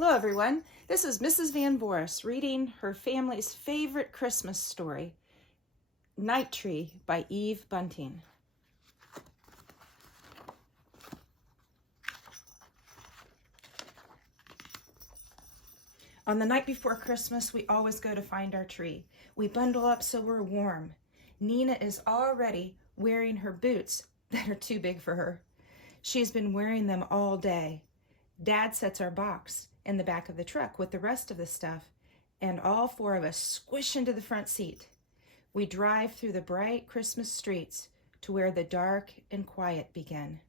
Hello everyone, this is Mrs. Van Voris reading her family's favorite Christmas story, Night Tree by Eve Bunting. On the night before Christmas, we always go to find our tree. We bundle up so we're warm. Nina is already wearing her boots that are too big for her. She's been wearing them all day. Dad sets our box in the back of the truck with the rest of the stuff, and all four of us squish into the front seat. We drive through the bright Christmas streets to where the dark and quiet begin.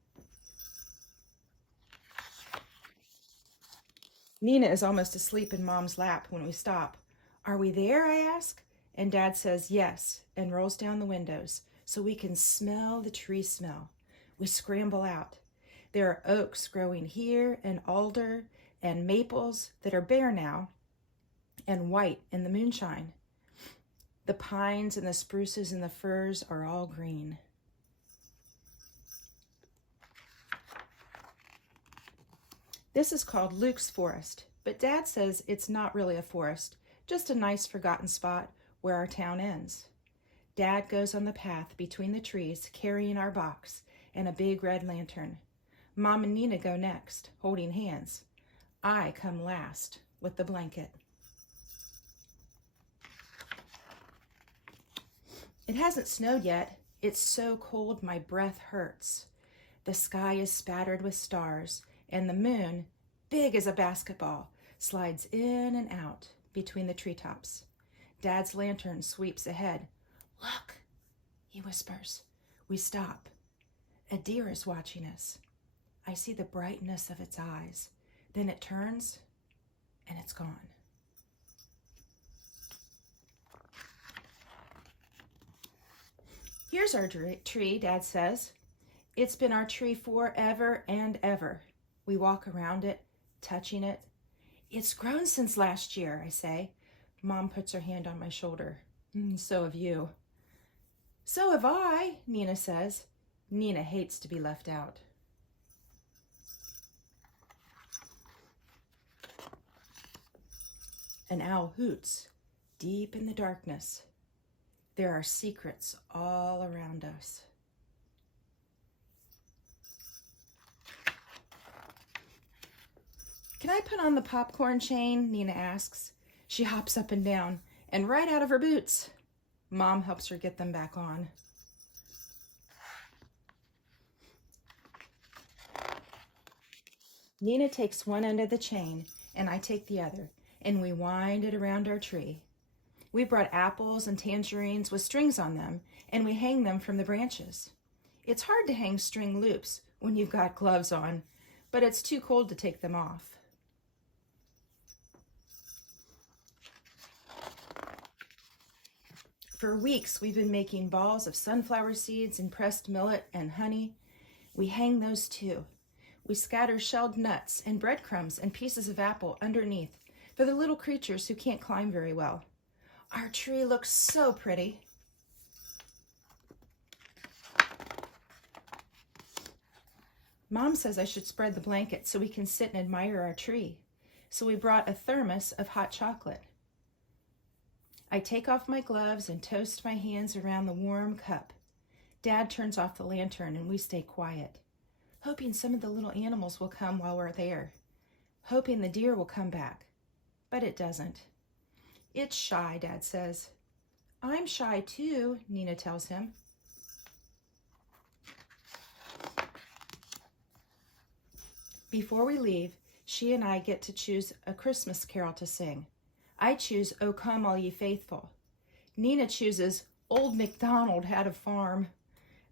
Nina is almost asleep in Mom's lap when we stop. "Are we there?" I ask, and Dad says yes and rolls down the windows so we can smell the tree smell. We scramble out. There are oaks growing here and alder and maples that are bare now and white in the moonshine. The pines and the spruces and the firs are all green. This is called Luke's Forest, but Dad says it's not really a forest, just a nice forgotten spot where our town ends. Dad goes on the path between the trees carrying our box and a big red lantern. Mom and Nina go next, holding hands. I come last with the blanket. It hasn't snowed yet. It's so cold my breath hurts. The sky is spattered with stars, and the moon, big as a basketball, slides in and out between the treetops. Dad's lantern sweeps ahead. "Look," he whispers. We stop. A deer is watching us. I see the brightness of its eyes. Then it turns, and it's gone. "Here's our tree," Dad says. "It's been our tree forever and ever." We walk around it, touching it. "It's grown since last year," I say. Mom puts her hand on my shoulder. "So have you." "So have I," Nina says. Nina hates to be left out. An owl hoots deep in the darkness. There are secrets all around us. "Can I put on the popcorn chain?" Nina asks. She hops up and down, and right out of her boots. Mom helps her get them back on. Nina takes one end of the chain, and I take the other, and we wind it around our tree. We brought apples and tangerines with strings on them, and we hang them from the branches. It's hard to hang string loops when you've got gloves on, but it's too cold to take them off. For weeks, we've been making balls of sunflower seeds and pressed millet and honey. We hang those too. We scatter shelled nuts and breadcrumbs and pieces of apple underneath for the little creatures who can't climb very well. Our tree looks so pretty. Mom says I should spread the blanket so we can sit and admire our tree. So we brought a thermos of hot chocolate. I take off my gloves and toast my hands around the warm cup. Dad turns off the lantern and we stay quiet, hoping some of the little animals will come while we're there, hoping the deer will come back, but it doesn't. "It's shy," Dad says. "I'm shy too," Nina tells him. Before we leave, she and I get to choose a Christmas carol to sing. I choose "O Come All Ye Faithful." Nina chooses "Old MacDonald Had a Farm."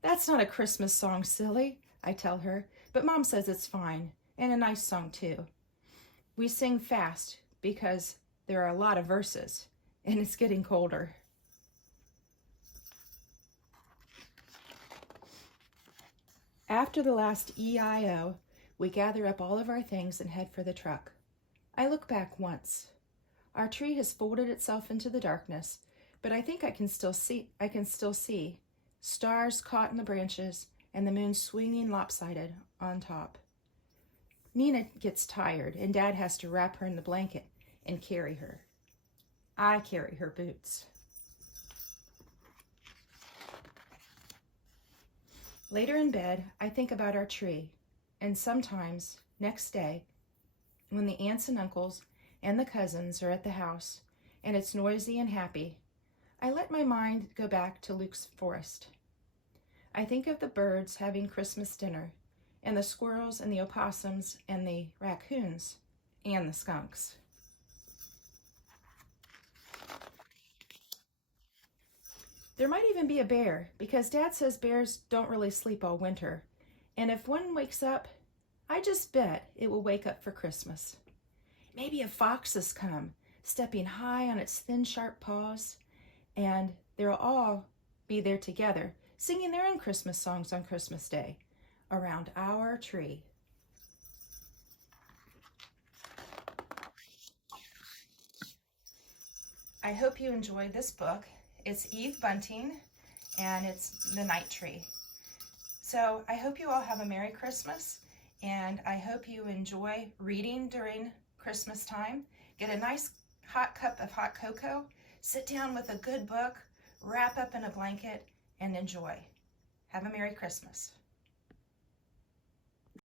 "That's not a Christmas song, silly," I tell her, but Mom says it's fine, and a nice song too. We sing fast because there are a lot of verses, and it's getting colder. After the last EIO, we gather up all of our things and head for the truck. I look back once. Our tree has folded itself into the darkness, but I think I can still see stars caught in the branches and the moon swinging lopsided on top. Nina gets tired and Dad has to wrap her in the blanket and carry her. I carry her boots. Later in bed, I think about our tree, and sometimes, next day, when the aunts and uncles and the cousins are at the house and it's noisy and happy, I let my mind go back to Luke's forest. I think of the birds having Christmas dinner, and the squirrels and the opossums and the raccoons and the skunks. There might even be a bear, because Dad says bears don't really sleep all winter, and if one wakes up, I just bet it will wake up for Christmas. Maybe a fox has come, stepping high on its thin, sharp paws, and they'll all be there together, singing their own Christmas songs on Christmas Day around our tree. I hope you enjoyed this book. It's Eve Bunting, and it's The Night Tree. So I hope you all have a Merry Christmas, and I hope you enjoy reading during Christmas time. Get a nice hot cup of hot cocoa, sit down with a good book, wrap up in a blanket, and enjoy. Have a Merry Christmas.